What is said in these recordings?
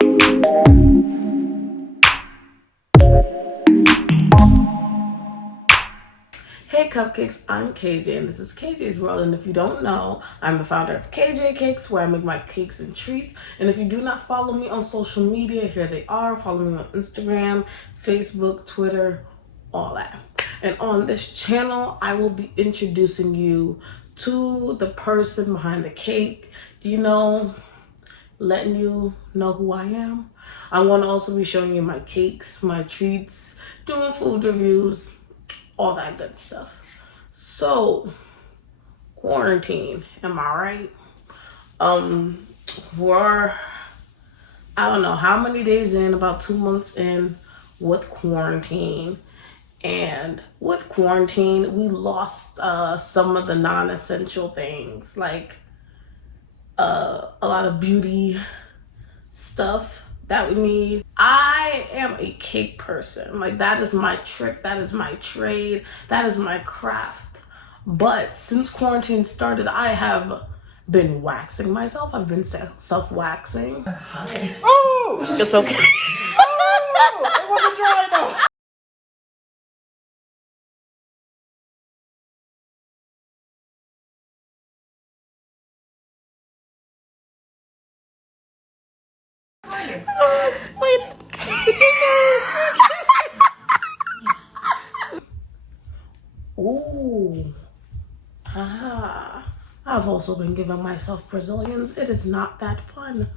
Hey cupcakes, I'm Kayjay and this is Kayjay's World, and if you don't know, I'm the founder of Kayjay Cakes, where I make my cakes and treats. And if you do not follow me on social media, here they are. Follow me on Instagram, Facebook, Twitter, all that. And on this channel, I will be introducing you to the person behind the cake, letting you know who I am. I'm going to also be showing you my cakes, my treats, doing food reviews, all that good stuff. So, quarantine, am I right? We're, I don't know how many days in, about 2 months in with quarantine. And with quarantine, we lost some of the non-essential things, like a lot of beauty stuff that we need. I am a cake person. Like, that is my trick, that is my trade, that is my craft. But since quarantine started, I have been waxing myself. I've been self-waxing. Oh! It's okay. Oh! It wasn't dry enough. Explain it. Ooh. I've also been giving myself Brazilians. It is not that fun.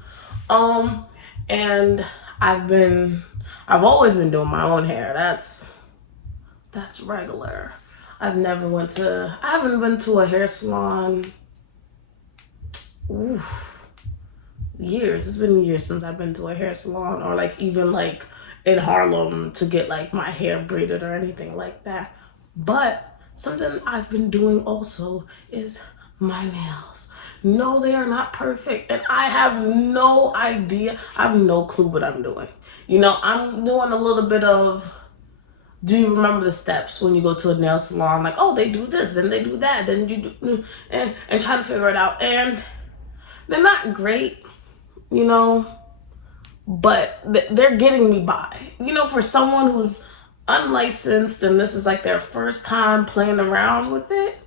And I've always been doing my own hair. That's regular. I haven't been to a hair salon. Years. It's been years since I've been to a hair salon, or like even like in Harlem to get like my hair braided or anything like that. But something I've been doing also is my nails. No, they are not perfect, and I have no idea. I have no clue what I'm doing. I'm doing a little bit of, do you remember the steps when you go to a nail salon? Like, oh, they do this, then they do that, then you do, and try to figure it out. And they're not great, but they're getting me by. For someone who's unlicensed and this is like their first time playing around with it,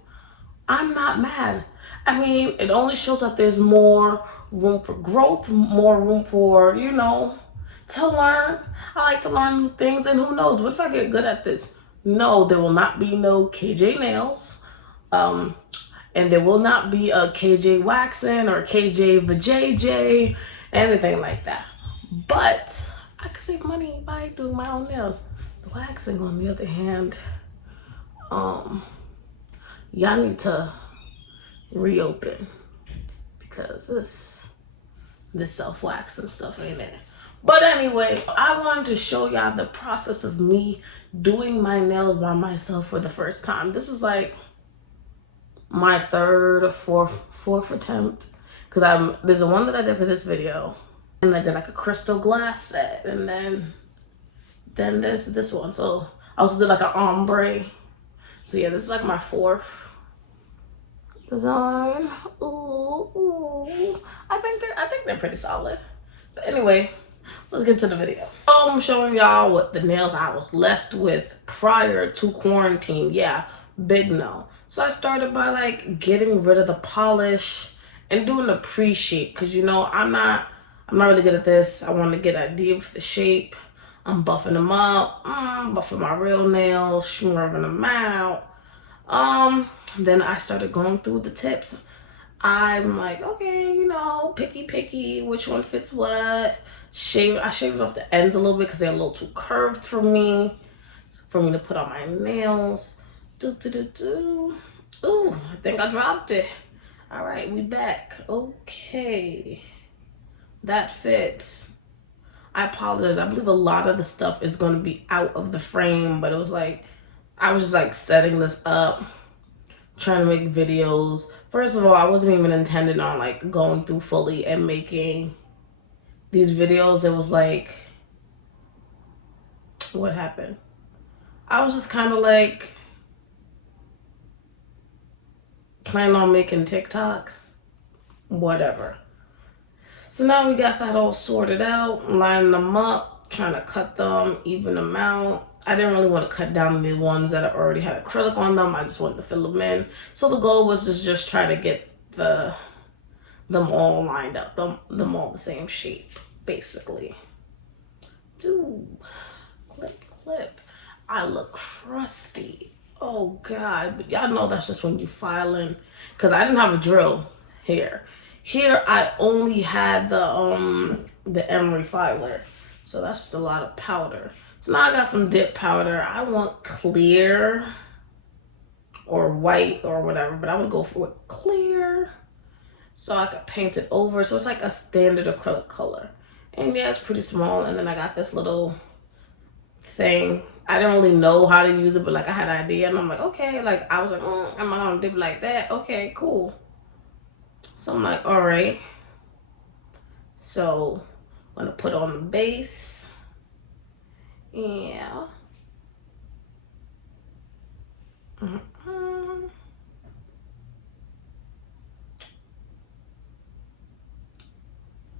I'm not mad. I mean, it only shows that there's more room for growth, more room for, to learn. I like to learn new things, and who knows, what if I get good at this? No, there will not be no Kayjay nails. And there will not be a Kayjay waxing or Kayjay vajayjay, anything like that. But I could save money by doing my own nails. The waxing, on the other hand, y'all need to reopen, because this self-waxing stuff ain't it. But anyway, I wanted to show y'all the process of me doing my nails by myself for the first time. This is like my third or fourth attempt, because there's the one that I did for this video, and I did like a crystal glass set, and then this one. So I also did like an ombre. So yeah, this is like my fourth design. Ooh. I think they're pretty solid. So anyway, let's get to the video. I'm showing y'all what the nails I was left with prior to quarantine. Yeah, big no. So I started by like getting rid of the polish and doing the pre-shape, because I'm not really good at this. I want to get an idea of the shape. I'm buffing them up, buffing my real nails, smoothing them out. Then I started going through the tips. I'm like, okay, picky, which one fits what. I shaved off the ends a little bit because they're a little too curved for me to put on my nails. Ooh, I think I dropped it. All right, we back. Okay, that fits. I apologize. I believe a lot of the stuff is going to be out of the frame, but it was like, I was just like setting this up, trying to make videos. First of all, I wasn't even intending on like going through fully and making these videos. It was like, what happened? I was just kind of like planning on making TikToks, whatever. So now we got that all sorted out, lining them up, trying to cut them, even them out. I didn't really want to cut down the ones that already had acrylic on them. I just wanted to fill them in. So the goal was to just try to get them all lined up, them all the same shape, basically. Dude, clip. I look crusty. Oh God, but y'all know that's just when you filing. Cause I didn't have a drill here. Here I only had the emery filer. So that's just a lot of powder. So now I got some dip powder. I want clear or white or whatever, but I would go for clear so I could paint it over. So it's like a standard acrylic color. And yeah, it's pretty small. And then I got this little thing. I didn't really know how to use it, but like I had an idea and I'm like, okay, like I was like, am I gonna dip like that? Okay, cool. So I'm like, all right. So I'm gonna put on the base. Yeah.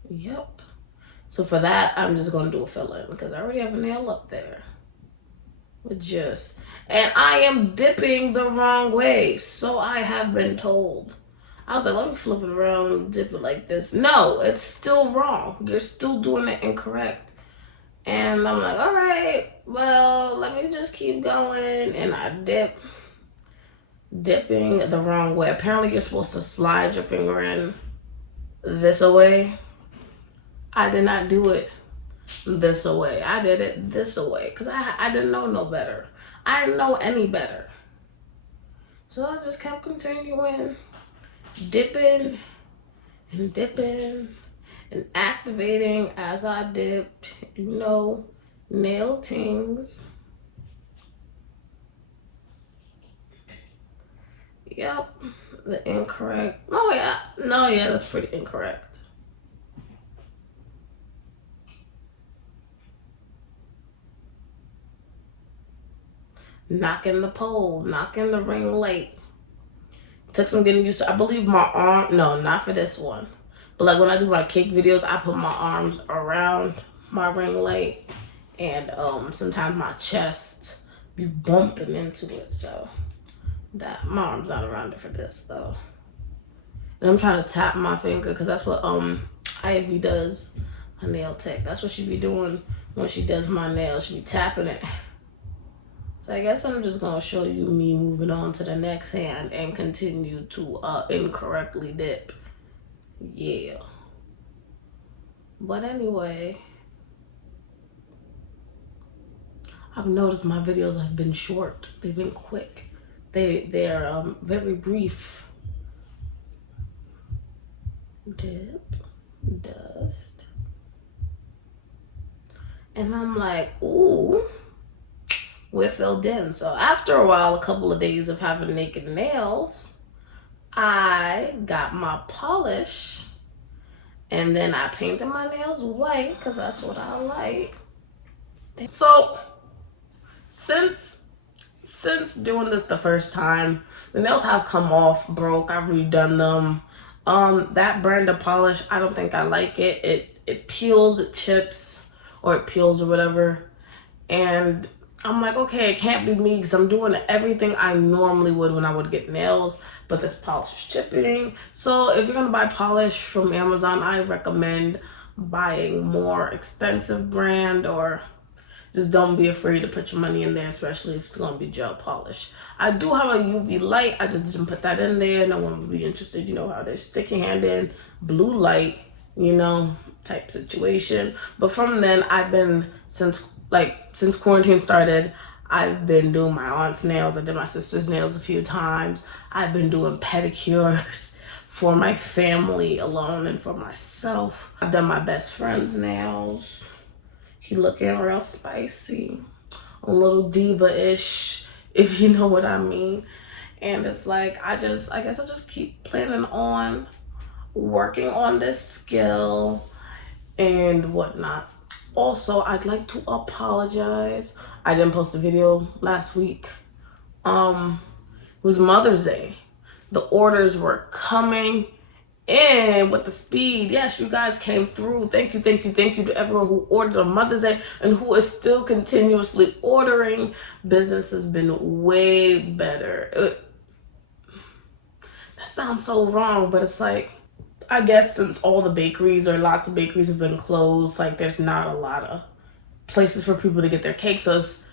Yep. So for that, I'm just gonna do a fill-in because I already have a nail up there. And I am dipping the wrong way, so I have been told. I was like, let me flip it around and dip it like this. No, it's still wrong. You're still doing it incorrect. And I'm like, all right, well, let me just keep going. And I dipping the wrong way. Apparently you're supposed to slide your finger in this way. I did not do it this way. I did it this way because I didn't know no better. I didn't know any better. So I just kept continuing, dipping and activating as I dipped, you know, nail tings. Yep, the incorrect. Oh yeah, no, yeah, that's pretty incorrect. Knocking the pole, knocking the ring light. Took some getting used to. I believe my arm, no, not for this one. But like when I do my cake videos, I put my arms around my ring light. And sometimes my chest be bumping into it. So that my arm's not around it for this though. And I'm trying to tap my finger because that's what Ivy does, her nail tech. That's what she be doing when she does my nails. She be tapping it. So I guess I'm just gonna show you me moving on to the next hand and continue to incorrectly dip. Yeah. But anyway, I've noticed my videos have been short. They've been quick. They're very brief. Dip, dust. And I'm like, ooh. We're filled in. So after a while, a couple of days of having naked nails, I got my polish and then I painted my nails white because that's what I like. So since doing this the first time, the nails have come off, broke. I've redone them. That brand of polish, I don't think I like it. It peels, it chips, or it peels or whatever. And I'm like, okay, it can't be me because I'm doing everything I normally would when I would get nails, but this polish is chipping. So if you're gonna buy polish from Amazon, I recommend buying more expensive brand, or just don't be afraid to put your money in there, especially if it's gonna be gel polish. I do have a UV light. I just didn't put that in there. No one would be interested. You know how they stick your hand in, blue light, you know, type situation. But from then, I've been, since quarantine started, I've been doing my aunt's nails. I did my sister's nails a few times. I've been doing pedicures for my family alone and for myself. I've done my best friend's nails. He looking real spicy, a little diva-ish, if you know what I mean. And it's like, I guess I'll just keep planning on working on this skill and whatnot. Also, I'd like to apologize. I didn't post a video last week. It was Mother's Day. The orders were coming and with the speed. Yes, you guys came through. Thank you to everyone who ordered on Mother's Day and who is still continuously ordering. Business has been way better. That sounds so wrong, but it's like, I guess since all the bakeries or lots of bakeries have been closed, like there's not a lot of places for people to get their cakes. So it's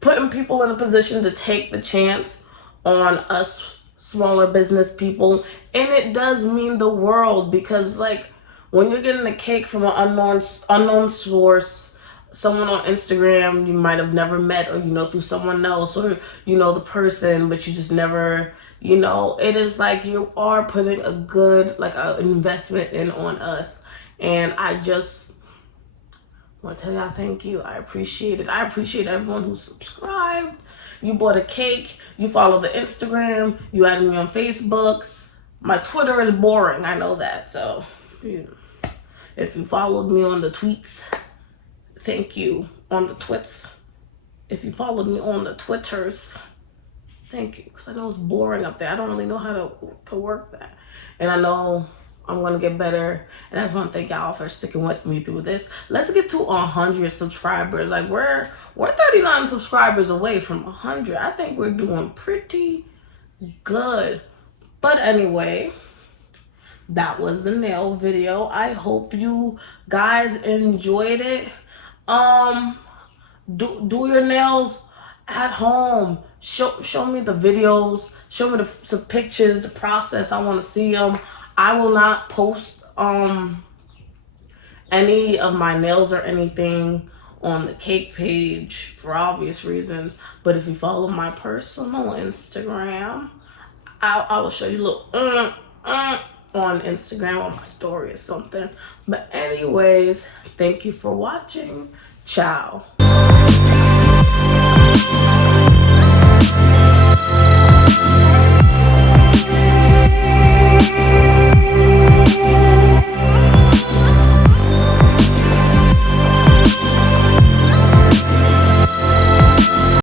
putting people in a position to take the chance on us smaller business people. And it does mean the world, because like when you're getting a cake from an unknown source, someone on Instagram you might have never met, or through someone else, or the person but you just never, it is like you are putting a good, like an investment in on us. And I just want to tell y'all thank you. I appreciate it. I appreciate everyone who subscribed. You bought a cake. You follow the Instagram. You added me on Facebook. My Twitter is boring. I know that. So if you followed me on the tweets, thank you. On the twits. If you followed me on the Twitters, thank you. Because I know it's boring up there. I don't really know how to work that. And I know I'm going to get better. And I just want to thank y'all for sticking with me through this. Let's get to 100 subscribers. Like we're 39 subscribers away from 100. I think we're doing pretty good. But anyway, that was the nail video. I hope you guys enjoyed it. Do your nails at home. Show me the videos. Show me some pictures, the process. I want to see them. I will not post any of my nails or anything on the cake page for obvious reasons. But if you follow my personal Instagram, I will show you a little on Instagram on my story or something. But anyways, thank you for watching. Ciao.